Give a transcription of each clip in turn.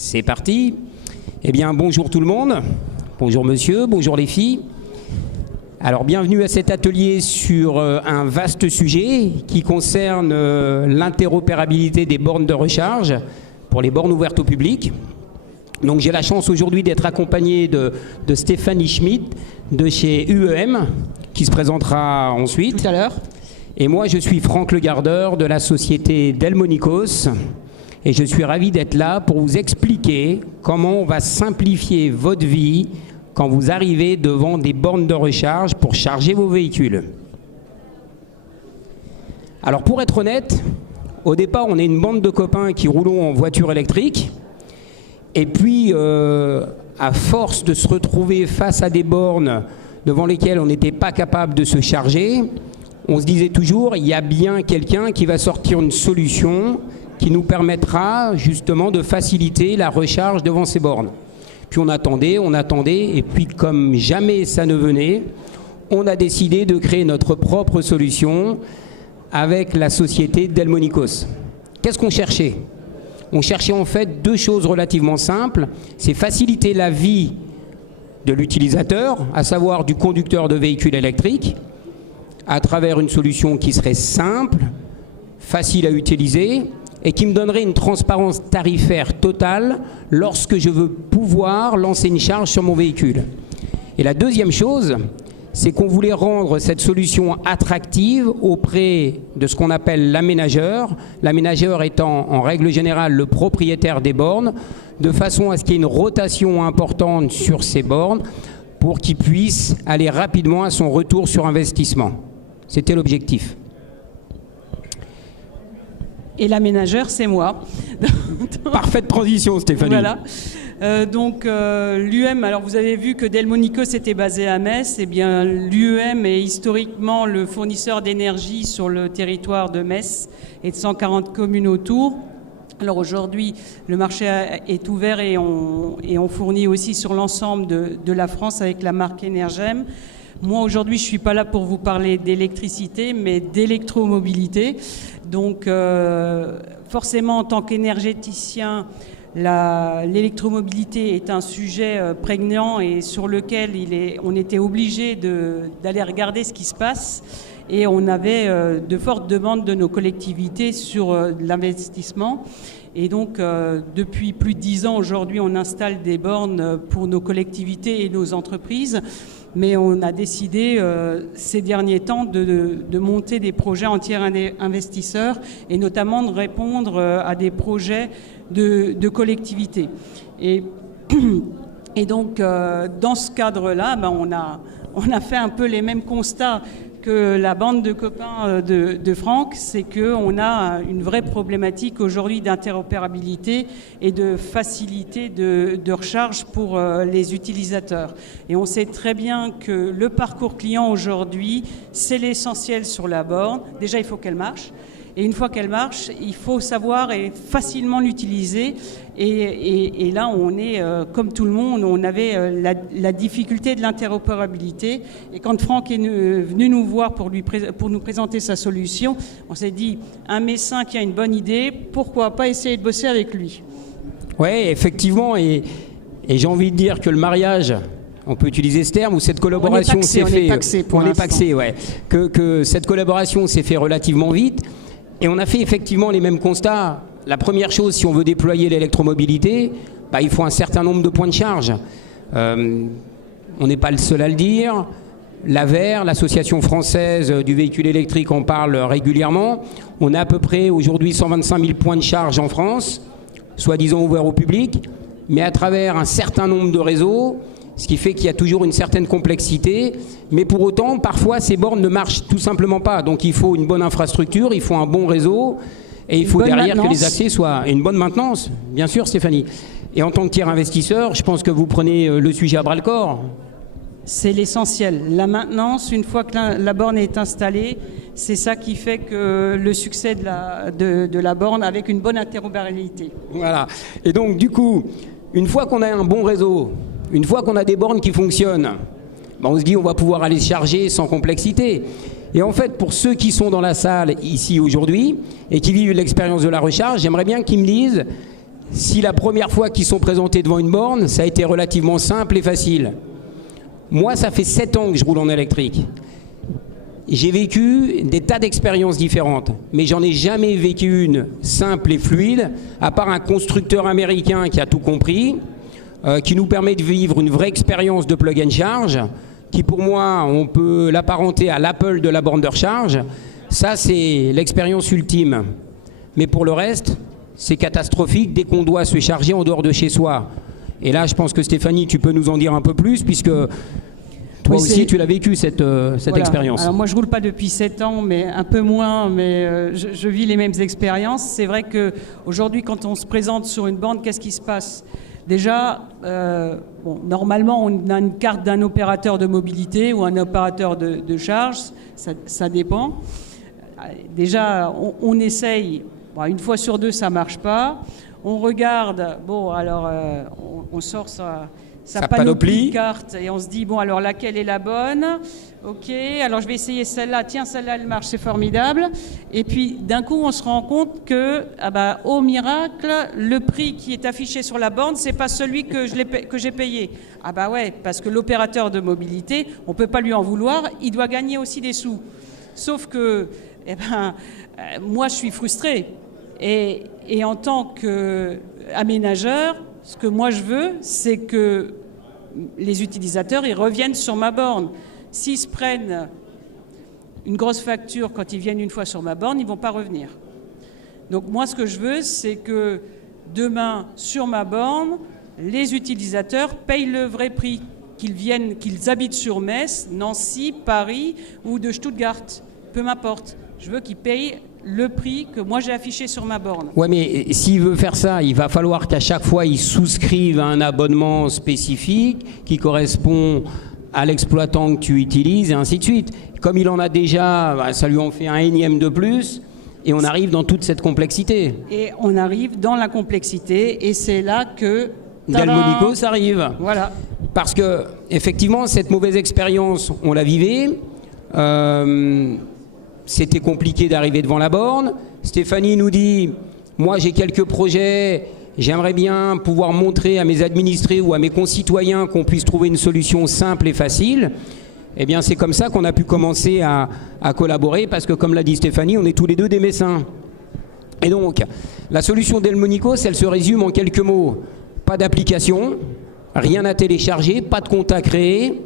C'est parti. Eh bien, bonjour tout le monde. Bonjour monsieur, bonjour les filles. Alors, bienvenue à cet atelier sur un vaste sujet qui concerne l'interopérabilité des bornes de recharge pour les bornes ouvertes au public. Donc, j'ai la chance aujourd'hui d'être accompagné de Stéphanie Schmidt de chez UEM, qui se présentera ensuite. Tout à l'heure. Et moi, je suis Franck Le Gardeur de la société Delmonicos. Et je suis ravi d'être là pour vous expliquer comment on va simplifier votre vie quand vous arrivez devant des bornes de recharge pour charger vos véhicules. Alors pour être honnête, au départ on est une bande de copains qui roulons en voiture électrique. Et puis à force de se retrouver face à des bornes devant lesquelles on n'était pas capable de se charger, on se disait toujours il y a bien quelqu'un qui va sortir une solution qui nous permettra justement de faciliter la recharge devant ces bornes. Puis on attendait, et puis comme jamais ça ne venait, on a décidé de créer notre propre solution avec la société Delmonicos. Qu'est-ce qu'on cherchait? On cherchait en fait deux choses relativement simples, c'est faciliter la vie de l'utilisateur, à savoir du conducteur de véhicules électriques, à travers une solution qui serait simple, facile à utiliser, et qui me donnerait une transparence tarifaire totale lorsque je veux pouvoir lancer une charge sur mon véhicule. Et la deuxième chose, c'est qu'on voulait rendre cette solution attractive auprès de ce qu'on appelle l'aménageur, l'aménageur étant en règle générale le propriétaire des bornes, de façon à ce qu'il y ait une rotation importante sur ces bornes pour qu'il puisse aller rapidement à son retour sur investissement. C'était l'objectif. Et l'aménageur, c'est moi. Parfaite transition, Stéphanie. Voilà. L'UEM, alors vous avez vu que Delmonicos était basé à Metz. Eh bien, l'UEM est historiquement le fournisseur d'énergie sur le territoire de Metz et de 140 communes autour. Alors aujourd'hui, le marché est ouvert et on fournit aussi sur l'ensemble de la France avec la marque Energem. Moi, aujourd'hui, je ne suis pas là pour vous parler d'électricité, mais d'électromobilité. Donc, forcément, en tant qu'énergéticien, l'électromobilité est un sujet prégnant et sur lequel on était obligé d'aller regarder ce qui se passe. Et on avait de fortes demandes de nos collectivités sur l'investissement. Et donc, depuis plus de 10 ans, aujourd'hui, on installe des bornes pour nos collectivités et nos entreprises. Mais on a décidé ces derniers temps de monter des projets entiers investisseurs et notamment de répondre à des projets de collectivités. Et donc, dans ce cadre-là, on a fait un peu les mêmes constats que la bande de copains de Franck, c'est qu'on a une vraie problématique aujourd'hui d'interopérabilité et de facilité de recharge pour les utilisateurs. Et on sait très bien que le parcours client aujourd'hui, c'est l'essentiel sur la borne. Déjà, il faut qu'elle marche. Et une fois qu'elle marche, il faut savoir et facilement l'utiliser. Et là, on est, comme tout le monde, on avait la difficulté de l'interopérabilité. Et quand Franck est venu nous voir pour nous présenter sa solution, on s'est dit, un médecin qui a une bonne idée, pourquoi pas essayer de bosser avec lui? Oui, effectivement. Et j'ai envie de dire que le mariage... On peut utiliser ce terme, où cette collaboration s'est faite... On est paxé, ouais. Que cette collaboration s'est faite relativement vite. Et on a fait effectivement les mêmes constats. La première chose, si on veut déployer l'électromobilité, il faut un certain nombre de points de charge. On n'est pas le seul à le dire. L'AVER, l'Association française du véhicule électrique, en parle régulièrement. On a à peu près aujourd'hui 125 000 points de charge en France, soi-disant ouverts au public, mais à travers un certain nombre de réseaux, ce qui fait qu'il y a toujours une certaine complexité. Mais pour autant, parfois, ces bornes ne marchent tout simplement pas. Donc il faut une bonne infrastructure, il faut un bon réseau, et il faut derrière que les accès soient... Et une bonne maintenance, bien sûr, Stéphanie. Et en tant que tiers investisseur, je pense que vous prenez le sujet à bras-le-corps. C'est l'essentiel. La maintenance, une fois que la borne est installée, c'est ça qui fait que le succès de la borne avec une bonne interopérabilité. Voilà. Et donc, du coup, une fois qu'on a un bon réseau, une fois qu'on a des bornes qui fonctionnent, on se dit on va pouvoir aller charger sans complexité. Et en fait, pour ceux qui sont dans la salle ici aujourd'hui et qui vivent l'expérience de la recharge, j'aimerais bien qu'ils me disent si la première fois qu'ils sont présentés devant une borne, ça a été relativement simple et facile. Moi, ça fait 7 ans que je roule en électrique. J'ai vécu des tas d'expériences différentes, mais j'en ai jamais vécu une simple et fluide, à part un constructeur américain qui a tout compris, qui nous permet de vivre une vraie expérience de plug and charge, qui pour moi, on peut l'apparenter à l'Apple de la borne de recharge. Ça, c'est l'expérience ultime. Mais pour le reste, c'est catastrophique dès qu'on doit se charger en dehors de chez soi. Et là, je pense que Stéphanie, tu peux nous en dire un peu plus, puisque toi aussi, tu l'as vécu, cette expérience. Alors moi, je ne roule pas depuis 7 ans, mais un peu moins, mais je vis les mêmes expériences. C'est vrai qu'aujourd'hui, quand on se présente sur une borne, qu'est-ce qui se passe ? Déjà, normalement, on a une carte d'un opérateur de mobilité ou un opérateur de charge, ça dépend. Déjà, on essaye, une fois sur 2, ça ne marche pas. On regarde, on sort sa panoplie de cartes et on se dit, alors laquelle est la bonne ? Ok, alors je vais essayer celle-là. Tiens, celle-là, elle marche, c'est formidable. Et puis, d'un coup, on se rend compte que, au miracle, le prix qui est affiché sur la borne, c'est pas celui que j'ai payé. Ouais, parce que l'opérateur de mobilité, on peut pas lui en vouloir, il doit gagner aussi des sous. Sauf que, moi, je suis frustrée. Et en tant qu'aménageur, ce que moi je veux, c'est que les utilisateurs ils reviennent sur ma borne. S'ils se prennent une grosse facture quand ils viennent une fois sur ma borne, ils ne vont pas revenir. Donc moi, ce que je veux, c'est que demain, sur ma borne, les utilisateurs payent le vrai prix, qu'ils habitent sur Metz, Nancy, Paris ou de Stuttgart, peu m'importe. Je veux qu'ils payent le prix que moi j'ai affiché sur ma borne. Ouais, mais s'il veut faire ça, il va falloir qu'à chaque fois il souscrive à un abonnement spécifique qui correspond à l'exploitant que tu utilises et ainsi de suite. Comme il en a déjà, ça lui en fait un énième de plus et on arrive dans toute cette complexité. Et on arrive dans la complexité et c'est là que Delmonico arrive. Voilà. Parce que effectivement, cette mauvaise expérience, on la vivait. C'était compliqué d'arriver devant la borne. Stéphanie nous dit, moi j'ai quelques projets, j'aimerais bien pouvoir montrer à mes administrés ou à mes concitoyens qu'on puisse trouver une solution simple et facile. Eh bien c'est comme ça qu'on a pu commencer à collaborer parce que comme l'a dit Stéphanie, on est tous les deux des Messins. Et donc, la solution Delmonicos, elle se résume en quelques mots. Pas d'application, rien à télécharger, pas de compte à créer,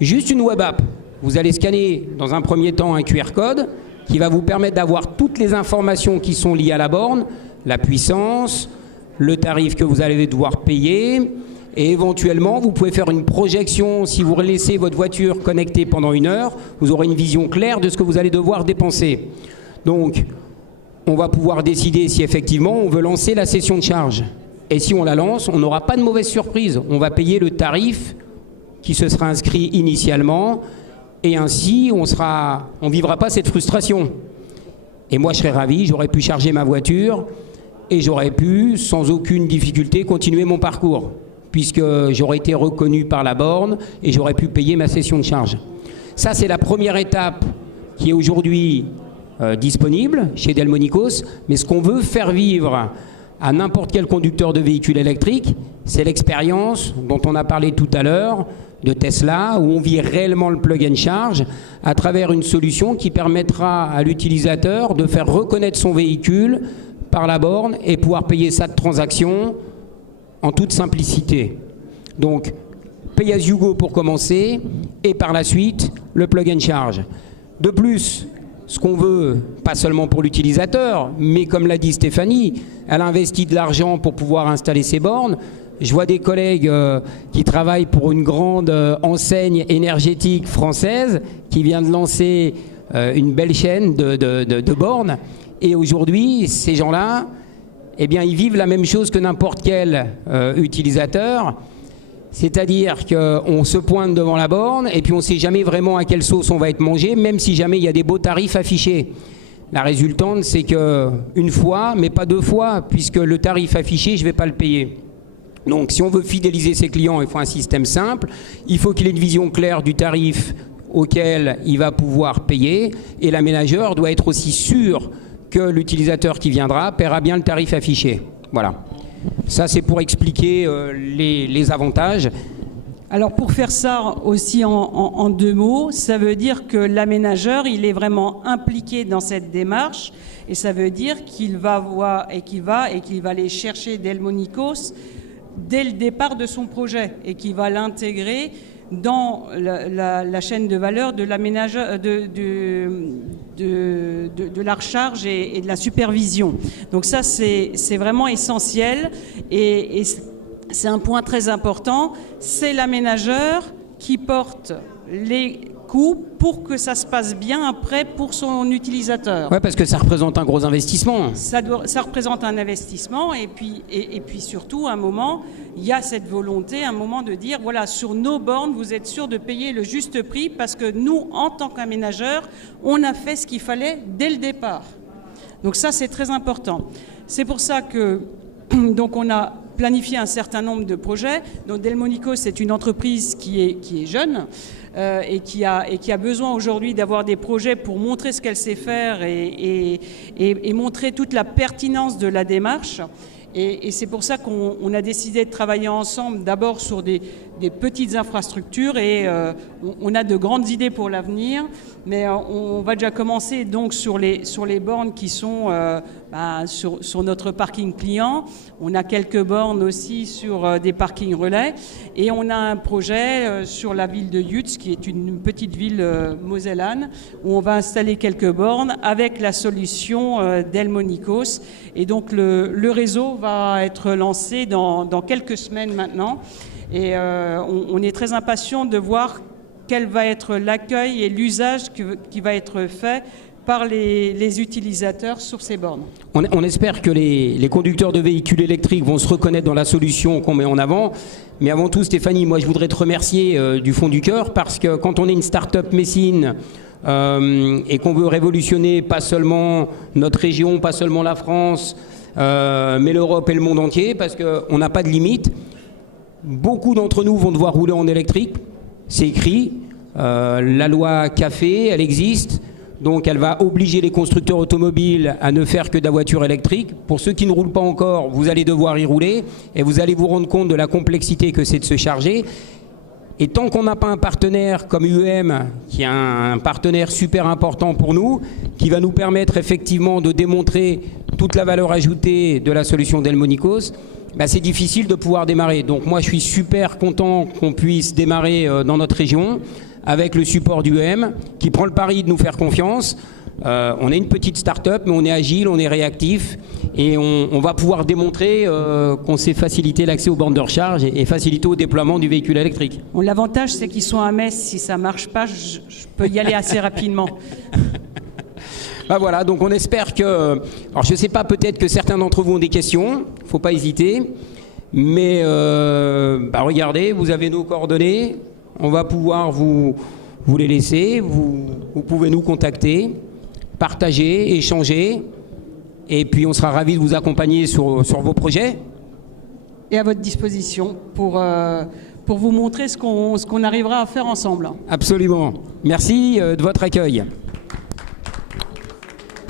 juste une web app. Vous allez scanner dans un premier temps un QR code qui va vous permettre d'avoir toutes les informations qui sont liées à la borne, la puissance, le tarif que vous allez devoir payer et éventuellement vous pouvez faire une projection. Si vous laissez votre voiture connectée pendant 1 heure, vous aurez une vision claire de ce que vous allez devoir dépenser. Donc on va pouvoir décider si effectivement on veut lancer la session de charge. Et si on la lance, on n'aura pas de mauvaise surprise. On va payer le tarif qui se sera inscrit initialement. Et ainsi, on ne vivra pas cette frustration. Et moi, je serais ravi, j'aurais pu charger ma voiture et j'aurais pu, sans aucune difficulté, continuer mon parcours, puisque j'aurais été reconnu par la borne et j'aurais pu payer ma session de charge. Ça, c'est la première étape qui est aujourd'hui disponible chez Delmonicos. Mais ce qu'on veut faire vivre à n'importe quel conducteur de véhicule électrique, c'est l'expérience dont on a parlé tout à l'heure, de Tesla, où on vit réellement le plug and charge à travers une solution qui permettra à l'utilisateur de faire reconnaître son véhicule par la borne et pouvoir payer sa transaction en toute simplicité. Donc, pay as you go pour commencer et par la suite, le plug and charge. De plus, ce qu'on veut, pas seulement pour l'utilisateur, mais comme l'a dit Stéphanie, elle investit de l'argent pour pouvoir installer ses bornes. Je vois des collègues qui travaillent pour une grande enseigne énergétique française qui vient de lancer une belle chaîne de bornes. Et aujourd'hui, ces gens-là, eh bien, ils vivent la même chose que n'importe quel utilisateur. C'est-à-dire qu'on se pointe devant la borne et puis on ne sait jamais vraiment à quelle sauce on va être mangé, même si jamais il y a des beaux tarifs affichés. La résultante, c'est qu'une fois, mais pas 2 fois, puisque le tarif affiché, je ne vais pas le payer. Donc si on veut fidéliser ses clients, il faut un système simple, il faut qu'il ait une vision claire du tarif auquel il va pouvoir payer et l'aménageur doit être aussi sûr que l'utilisateur qui viendra paiera bien le tarif affiché. Voilà. Ça, c'est pour expliquer les avantages. Alors pour faire ça aussi en 2 mots, ça veut dire que l'aménageur, il est vraiment impliqué dans cette démarche et ça veut dire qu'il va voir et qu'il va aller chercher Delmonicos dès le départ de son projet et qu'il va l'intégrer dans la chaîne de valeur de l'aménageur, de la recharge et de la supervision. Donc ça, c'est vraiment essentiel et c'est un point très important. C'est l'aménageur qui porte les coûts pour que ça se passe bien après pour son utilisateur. Ouais, parce que ça représente un gros investissement. Ça représente un investissement et puis surtout, à un moment, il y a cette volonté, un moment de dire, voilà, sur nos bornes, vous êtes sûr de payer le juste prix parce que nous, en tant qu'aménageurs, on a fait ce qu'il fallait dès le départ. Donc ça, c'est très important. C'est pour ça que donc on a planifié un certain nombre de projets. Donc Delmonicos, c'est une entreprise qui est jeune et qui a besoin aujourd'hui d'avoir des projets pour montrer ce qu'elle sait faire et montrer toute la pertinence de la démarche. Et c'est pour ça qu'on a décidé de travailler ensemble d'abord sur des petites infrastructures et on a de grandes idées pour l'avenir, mais on va déjà commencer donc sur les bornes qui sont sur notre parking client. On a quelques bornes aussi sur des parkings relais et on a un projet sur la ville de Yutz qui est une petite ville mosellane où on va installer quelques bornes avec la solution Delmonicos et donc le réseau va être lancé dans quelques semaines maintenant et on est très impatient de voir quel va être l'accueil et l'usage qui va être fait par les utilisateurs sur ces bornes. On espère que les conducteurs de véhicules électriques vont se reconnaître dans la solution qu'on met en avant. Mais avant tout, Stéphanie, moi je voudrais te remercier du fond du cœur parce que quand on est une start-up messine et qu'on veut révolutionner pas seulement notre région, pas seulement la France, mais l'Europe et le monde entier, parce qu'on n'a pas de limite. Beaucoup d'entre nous vont devoir rouler en électrique, c'est écrit. La loi CAFE, elle existe, donc elle va obliger les constructeurs automobiles à ne faire que de la voiture électrique. Pour ceux qui ne roulent pas encore, vous allez devoir y rouler et vous allez vous rendre compte de la complexité que c'est de se charger. Et tant qu'on n'a pas un partenaire comme UEM, qui est un partenaire super important pour nous, qui va nous permettre effectivement de démontrer toute la valeur ajoutée de la solution Delmonicos, c'est difficile de pouvoir démarrer. Donc moi je suis super content qu'on puisse démarrer dans notre région avec le support d'UEM qui prend le pari de nous faire confiance. On est une petite start-up mais on est agile, on est réactif et on va pouvoir démontrer qu'on sait faciliter l'accès aux bornes de recharge et faciliter au déploiement du véhicule électrique. Bon, l'avantage c'est qu'ils sont à Metz, si ça ne marche pas, je peux y aller assez rapidement. Voilà, donc on espère que... Alors je ne sais pas, peut-être que certains d'entre vous ont des questions, il ne faut pas hésiter. Mais regardez, vous avez nos coordonnées, on va pouvoir vous les laisser, vous pouvez nous contacter, partager, échanger, et puis on sera ravis de vous accompagner sur vos projets. Et à votre disposition pour vous montrer ce qu'on arrivera à faire ensemble. Absolument. Merci de votre accueil.